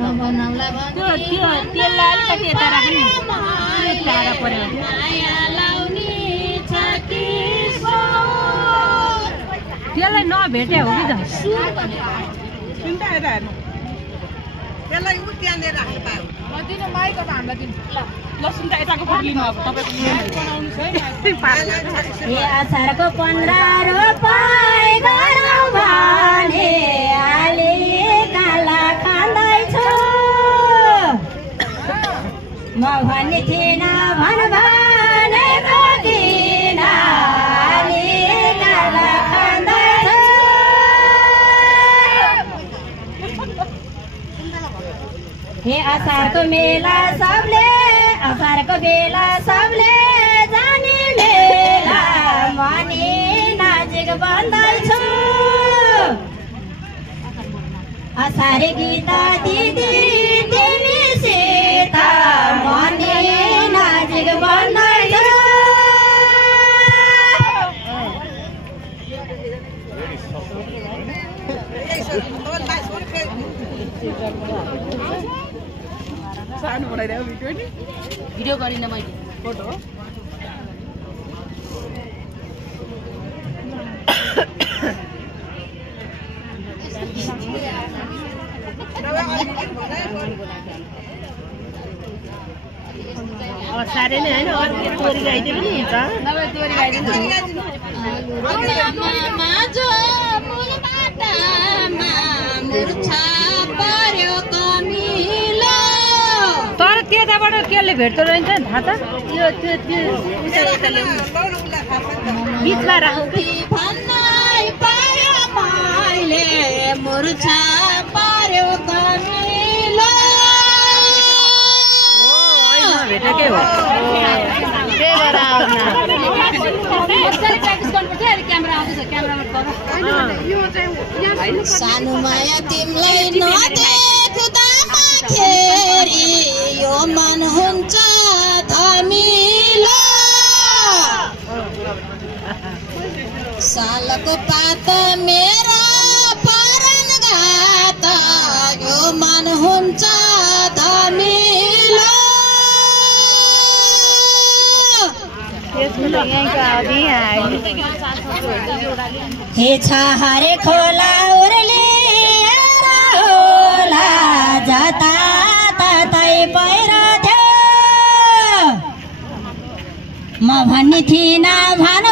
नबनाउला त्यो तेललाई अलिकति यता राख्नु टाढा पर्यो त्यसलाई नभेटे हो कि त त्यसलाई उ त्यहाँनिर राख्नु पायो दिनु माइको त हामीलाई दिनु लसुन त यताको फोटो लिनु अब तपाईँको हे असारको 15 रुपैयाँ गरौँ भने आले काला खाँदैछु म भन्ने थिएन भन भनेको किन आले काला खाँदैछु हे असारको मेला सबले असारको बेला सबले जाने मेला मनी नजिक बन्दैछु असारे गीता दिदी तिमीसित मनी नजिक बन्दैछु सानो बनाइदियो भिडियो नि भिडियो गरिन मैले फोटो साह्रै नै होइन अर्को तोरी गाइदिनु नि हुन्छ नभए तोरी गाइदिनु तर त्यताबाट केले भेट्दो रहेछ नि थाहा छ यो बिचमा राखौँ कि भेटेकै हो त्यही भएर सानो माया तिमीलाई नदेख्दाखेरि यो मन हुन्छ धमिलो सालको पात मेरा परन घात यो मन हुन्छ धमिलो हे छहारे खोला उर्ले होला जता ततै पहिरो थियो म भन्ने थिइनँ भन